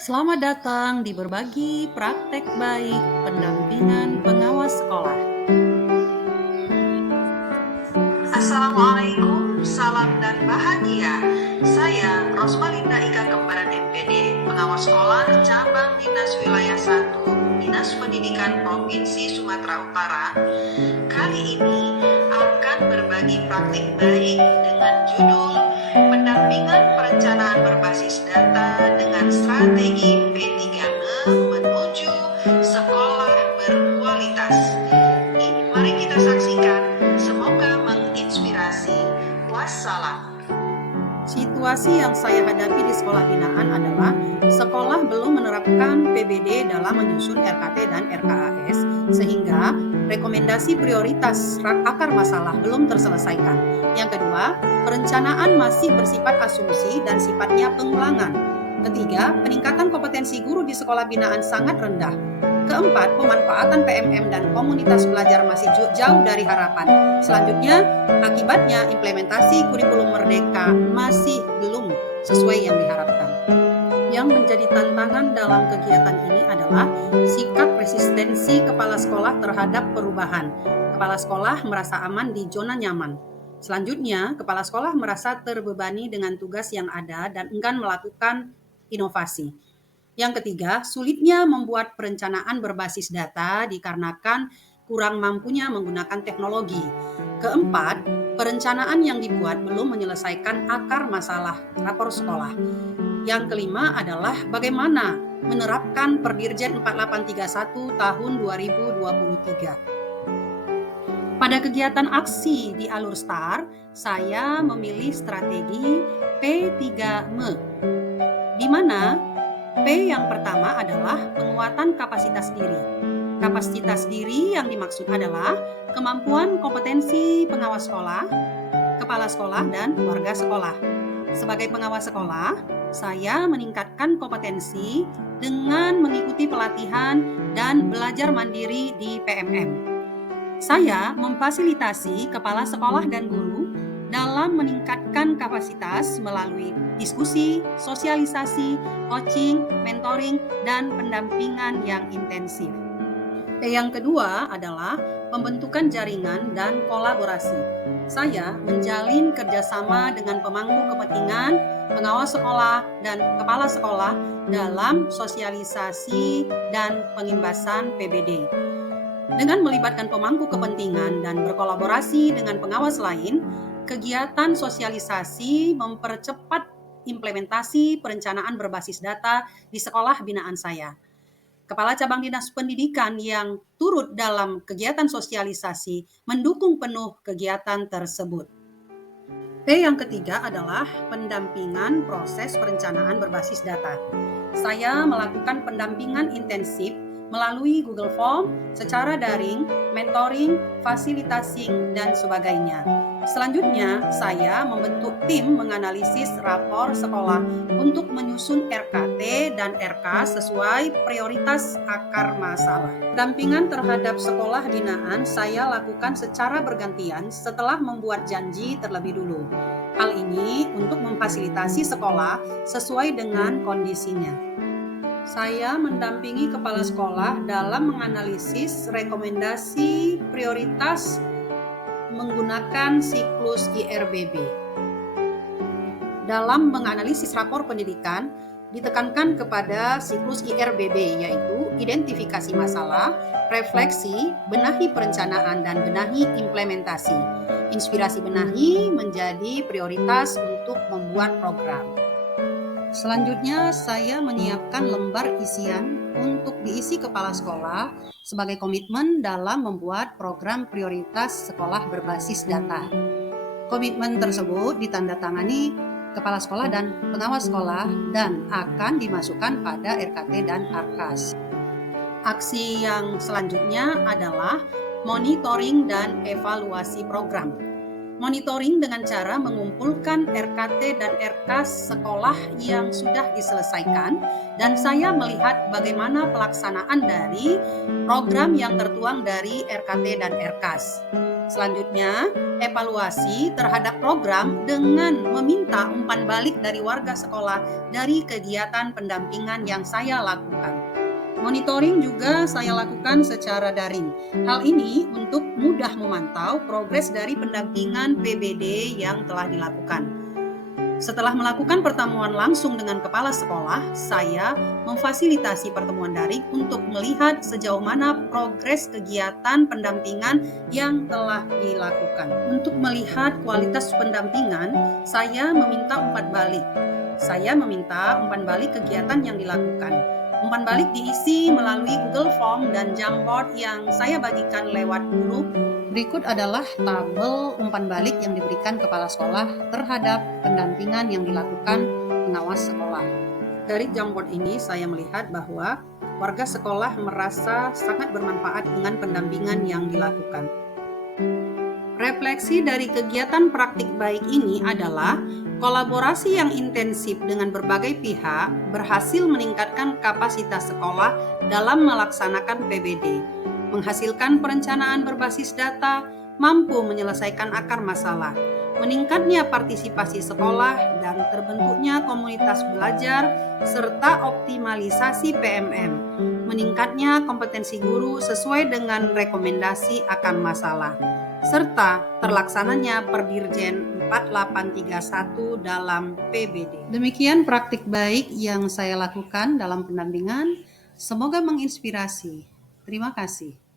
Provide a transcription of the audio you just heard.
Selamat datang di berbagi praktek baik pendampingan pengawas sekolah. Assalamualaikum, salam dan bahagia. Saya Rosmalinda Ika Kembaran MPD, pengawas sekolah cabang Dinas Wilayah 1, Dinas Pendidikan Provinsi Sumatera Utara. Kali ini akan berbagi praktik baik dengan judul Pendampingan Perencanaan Berbasis Data dengan Strategi P3M menuju Sekolah Berkualitas. Mari kita saksikan, semoga menginspirasi. Wassalam. Situasi yang saya hadapi di sekolah binaan adalah sekolah belum menerapkan PBD dalam menyusun RKT dan RKAS, sehingga rekomendasi prioritas akar masalah belum terselesaikan. Yang kedua, perencanaan masih bersifat asumsi dan sifatnya pengulangan. Ketiga, peningkatan kompetensi guru di sekolah binaan sangat rendah. Keempat, pemanfaatan PMM dan komunitas belajar masih jauh dari harapan. Selanjutnya, akibatnya implementasi kurikulum merdeka masih belum sesuai yang diharapkan. Yang menjadi tantangan dalam kegiatan ini adalah sikap resistensi kepala sekolah terhadap perubahan. Kepala sekolah merasa aman di zona nyaman. Selanjutnya, kepala sekolah merasa terbebani dengan tugas yang ada dan enggan melakukan inovasi. Yang ketiga, sulitnya membuat perencanaan berbasis data dikarenakan kurang mampunya menggunakan teknologi. Keempat, perencanaan yang dibuat belum menyelesaikan akar masalah rapor sekolah. Yang kelima adalah bagaimana menerapkan Perdirjen 4831 tahun 2023. Pada kegiatan aksi di Alur Star, saya memilih strategi P3M, di mana P yang pertama adalah penguatan kapasitas diri. Kapasitas diri yang dimaksud adalah kemampuan kompetensi pengawas sekolah, kepala sekolah, dan warga sekolah. Sebagai pengawas sekolah, saya meningkatkan kompetensi dengan mengikuti pelatihan dan belajar mandiri di PMM. Saya memfasilitasi kepala sekolah dan guru dalam meningkatkan kapasitas melalui diskusi, sosialisasi, coaching, mentoring, dan pendampingan yang intensif. Yang kedua adalah pembentukan jaringan dan kolaborasi. Saya menjalin kerjasama dengan pemangku kepentingan, pengawas sekolah, dan kepala sekolah dalam sosialisasi dan pengimbasan PBD. Dengan melibatkan pemangku kepentingan dan berkolaborasi dengan pengawas lain, kegiatan sosialisasi mempercepat implementasi perencanaan berbasis data di sekolah binaan saya. Kepala cabang dinas pendidikan yang turut dalam kegiatan sosialisasi mendukung penuh kegiatan tersebut. P yang ketiga adalah pendampingan proses perencanaan berbasis data. Saya melakukan pendampingan intensif melalui Google Form, secara daring, mentoring, fasilitasi, dan sebagainya. Selanjutnya, saya membentuk tim menganalisis rapor sekolah untuk menyusun RKT dan RK sesuai prioritas akar masalah. Pendampingan terhadap sekolah binaan saya lakukan secara bergantian setelah membuat janji terlebih dulu. Hal ini untuk memfasilitasi sekolah sesuai dengan kondisinya. Saya mendampingi kepala sekolah dalam menganalisis rekomendasi prioritas menggunakan siklus IRBB. Dalam menganalisis rapor pendidikan, ditekankan kepada siklus IRBB, yaitu identifikasi masalah, refleksi, benahi perencanaan, dan benahi implementasi. Inspirasi benahi menjadi prioritas untuk membuat program. Selanjutnya, saya menyiapkan lembar isian untuk diisi kepala sekolah sebagai komitmen dalam membuat program prioritas sekolah berbasis data. Komitmen tersebut ditandatangani kepala sekolah dan pengawas sekolah dan akan dimasukkan pada RKT dan ARKAS. Aksi yang selanjutnya adalah monitoring dan evaluasi program. Monitoring dengan cara mengumpulkan RKT dan RKAS sekolah yang sudah diselesaikan, dan saya melihat bagaimana pelaksanaan dari program yang tertuang dari RKT dan RKAS. Selanjutnya, evaluasi terhadap program dengan meminta umpan balik dari warga sekolah dari kegiatan pendampingan yang saya lakukan. Monitoring juga saya lakukan secara daring. Hal ini untuk mudah memantau progres dari pendampingan PBD yang telah dilakukan. Setelah melakukan pertemuan langsung dengan kepala sekolah, saya memfasilitasi pertemuan daring untuk melihat sejauh mana progres kegiatan pendampingan yang telah dilakukan. Untuk melihat kualitas pendampingan, saya meminta umpan balik. Saya meminta umpan balik kegiatan yang dilakukan. Umpan balik diisi melalui Google Form dan Jamboard yang saya bagikan lewat grup. Berikut adalah tabel umpan balik yang diberikan kepala sekolah terhadap pendampingan yang dilakukan pengawas sekolah. Dari Jamboard ini saya melihat bahwa warga sekolah merasa sangat bermanfaat dengan pendampingan yang dilakukan. Refleksi dari kegiatan praktik baik ini adalah kolaborasi yang intensif dengan berbagai pihak berhasil meningkatkan kapasitas sekolah dalam melaksanakan PBD, menghasilkan perencanaan berbasis data, mampu menyelesaikan akar masalah, meningkatnya partisipasi sekolah dan terbentuknya komunitas belajar, serta optimalisasi PMM, meningkatnya kompetensi guru sesuai dengan rekomendasi akan masalah, serta terlaksananya Perdirjen 4831 dalam PBD. Demikian praktik baik yang saya lakukan dalam pendampingan. Semoga menginspirasi. Terima kasih.